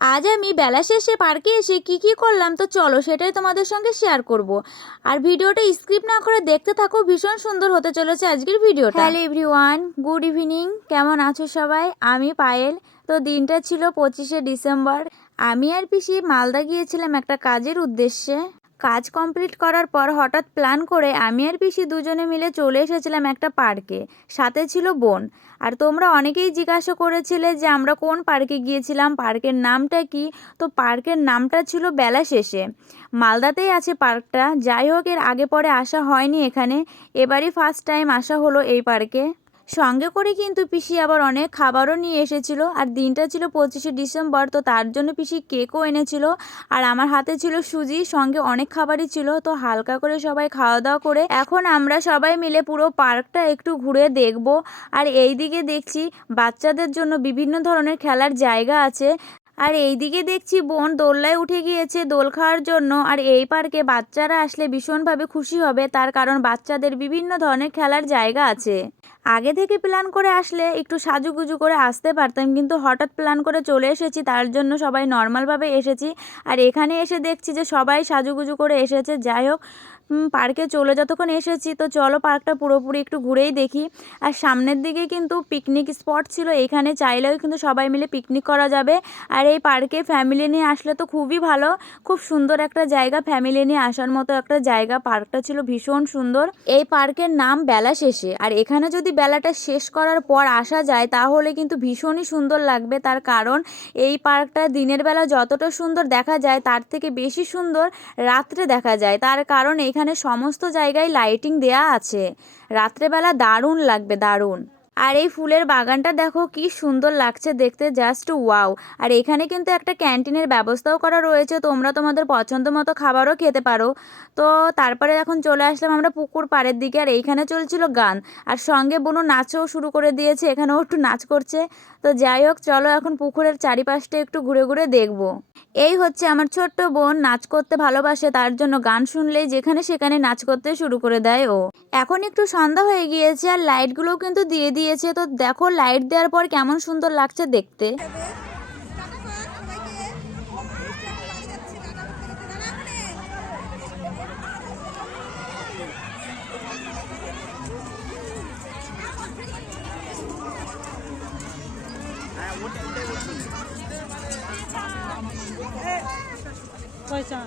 আজ আমি বেলা শেষে পার্কে এসে কি কি করলাম, তো চলো সেটাই তোমাদের সঙ্গে শেয়ার করব। আর ভিডিওটা স্কিপ না করে দেখতে থাকো, ভীষণ সুন্দর হতে চলেছে আজকের ভিডিওটা। হ্যালো এভরিওয়ান গুড ইভিনিং কেমন আছো সবাই? আমি পায়েল। তো দিনটা ছিল পঁচিশে ডিসেম্বর। আমি আর পিসি মালদা গিয়েছিলাম একটা কাজের উদ্দেশ্যে। কাজ কমপ্লিট করার পর হঠাৎ প্ল্যান করে আমি আর পিসি দুজনে মিলে চলে এসেছিলাম একটা পার্কে। সাথে ছিল বোন। আর তোমরা অনেকেই জিজ্ঞাসা করেছিলে যে আমরা কোন পার্কে গিয়েছিলাম, পার্কের নামটা কি? তো পার্কের নামটা ছিল বেলা শেষে। মালদাতেই আছে পার্কটা। যাই হোক, এর আগে পরে আসা হয়নি এখানে। এবারই ফার্স্ট টাইম আসা হলো এই পার্কে। সঙ্গে করে কিন্তু পিসি আবার অনেক খাবারও নিয়ে এসেছিল। আর দিনটা ছিল পঁচিশে ডিসেম্বর, তো তার জন্য পিসি কেকও এনেছিল। আর আমার হাতে ছিল সুজি, সঙ্গে অনেক খাবারই ছিল। তো হালকা করে সবাই খাওয়া দাওয়া করে এখন আমরা সবাই মিলে পুরো পার্কটা একটু ঘুরে দেখব। আর এই দিকে দেখছি বাচ্চাদের জন্য বিভিন্ন ধরনের খেলার জায়গা আছে। আর এইদিকে দেখছি বোন দোলনায় উঠে গিয়েছে দোল খাওয়ার জন্য। আর এই পার্কে বাচ্চারা আসলে ভীষণভাবে খুশি হবে। তার কারণ বাচ্চাদের বিভিন্ন ধরনের খেলার জায়গা আছে। আগে থেকে প্ল্যান করে আসলে একটু সাজুগুজু করে আসতে পারতাম, কিন্তু হঠাৎ প্ল্যান করে চলে এসেছি, তার জন্য সবাই নর্মালভাবে এসেছি। আর এখানে এসে দেখছি যে সবাই সাজুগুজু করে এসেছে। যাই হোক পার্কে চলে যতক্ষণ এসেছি। তো চলো পার্কটা পুরোপুরি একটু ঘুরেই দেখি। আর সামনের দিকে কিন্তু পিকনিক স্পট ছিল, এখানে চাইলেও কিন্তু সবাই মিলে পিকনিক করা যাবে। আর এই পার্কে ফ্যামিলি নিয়ে আসলে তো খুবই ভালো। খুব সুন্দর একটা জায়গা ফ্যামিলি নিয়ে আসার মতো একটা জায়গা। পার্কটা ছিল ভীষণ সুন্দর। এই পার্কের নাম বেলা শেষে। আর এখানে যদি বেলাটা শেষ করার পর আসা যায়, তাহলে কিন্তু ভীষণই সুন্দর লাগবে। তার কারণ এই পার্কটা দিনের বেলা যতটা সুন্দর দেখা যায়, তার থেকে বেশি সুন্দর রাত্রে দেখা যায়। তার কারণ এখানে সমস্ত জায়গায় লাইটিং দেয়া আছে। রাত্রেবেলা দারুণ লাগবে দারুণ। আর এই ফুলের বাগানটা দেখো কি সুন্দর লাগছে দেখতে জাস্ট ওয়াও আর এখানে কিন্তু একটা ক্যান্টিনের ব্যবস্থাও করা রয়েছে, তোমরা তোমাদের পছন্দ মতো খাবারও খেতে পারো। তো তারপরে এখন চলে আসলাম আমরা পুকুর পাড়ের দিকে, আর এইখানে চলছিল গান। আর সঙ্গে বোনও নাচও শুরু করে দিয়েছে, এখানেও একটু নাচ করছে। তো যাই হোক, চলো এখন পুকুরের চারিপাশটা একটু ঘুরে ঘুরে দেখব। এই হচ্ছে আমার ছোট্ট বোন, নাচ করতে ভালোবাসে, তার জন্য গান শুনলেই যেখানে সেখানে নাচ করতে শুরু করে দেয় ও। এখন একটু সন্ধ্যা হয়ে গিয়েছে, আর লাইটগুলোও কিন্তু দিয়ে দিয়েছে। তো দেখো লাইট দেওয়ার পর কেমন সুন্দর লাগছে দেখতে। পয়সা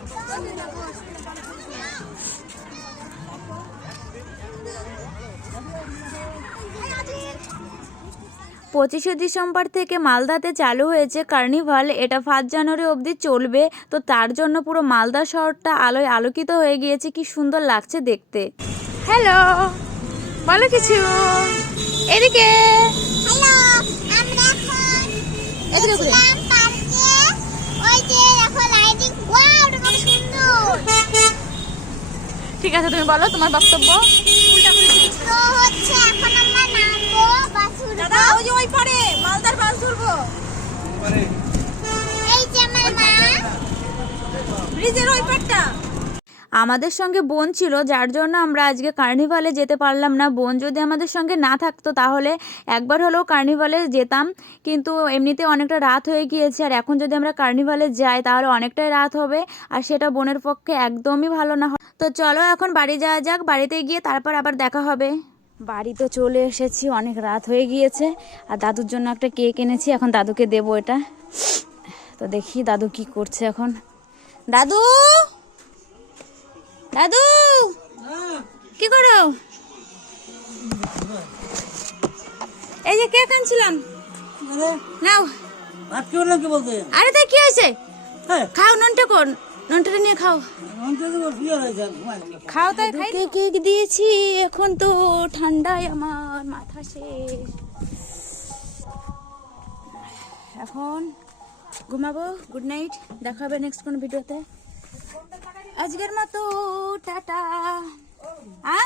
পঁচিশে ডিসেম্বর থেকে মালদাতে চালু হয়েছে কার্নিভাল। এটা ফার্স্ট জানুয়ারি অবধি চলবে। তো তার জন্য পুরো মালদা শহরটা আলোয় আলোকিত হয়ে গিয়েছে। কি সুন্দর লাগছে দেখতে। হ্যালো বলো কিছু। এদিকে। ঠিক আছে তুমি বলো তোমার বক্তব্য। তো হচ্ছে এখন আমরা উঠবো ওই যে ওই পারে মালদার বাস ধরবো। এই যে আমার মা। ব্রিজের ওই পারটা আমাদের সঙ্গে বোন ছিল যার জন্য আমরা আজকে কার্নিভালে যেতে পারলাম না। বোন যদি আমাদের সঙ্গে না থাকতো তাহলে একবার হলেও কার্নিভালে যেতাম। কিন্তু এমনিতে অনেকটা রাত হয়ে গিয়েছে আর এখন যদি আমরা কার্নিভালে যাই তাহলে অনেকটাই রাত হবে আর সেটা বোনের পক্ষে একদমই ভালো না হয়। তো চলো এখন বাড়ি যাওয়া যাক বাড়িতে গিয়ে তারপর আবার দেখা হবে। বাড়ি তো চলে এসেছি অনেক রাত হয়ে গিয়েছে। আর দাদুর জন্য একটা কেক এনেছি এখন দাদুকে দেবো এটা। তো দেখি দাদু কি করছে এখন। দাদু! দাদু! কি করো? এই যে কেক আনছিলাম। নাও। আরে তাই কি হয়েছে? হ্যাঁ। খাও ননটা কোন? ননটা নিয়ে খাও। খাও তাই খাই কেক কেক দিয়েছি এখন তো ঠান্ডায় আমার মাথা শেষ। এখন ঘুমাবো গুড নাইট দেখা হবে নেক্সট কোন ভিডিওতে আজকের মতো টাটা। আ?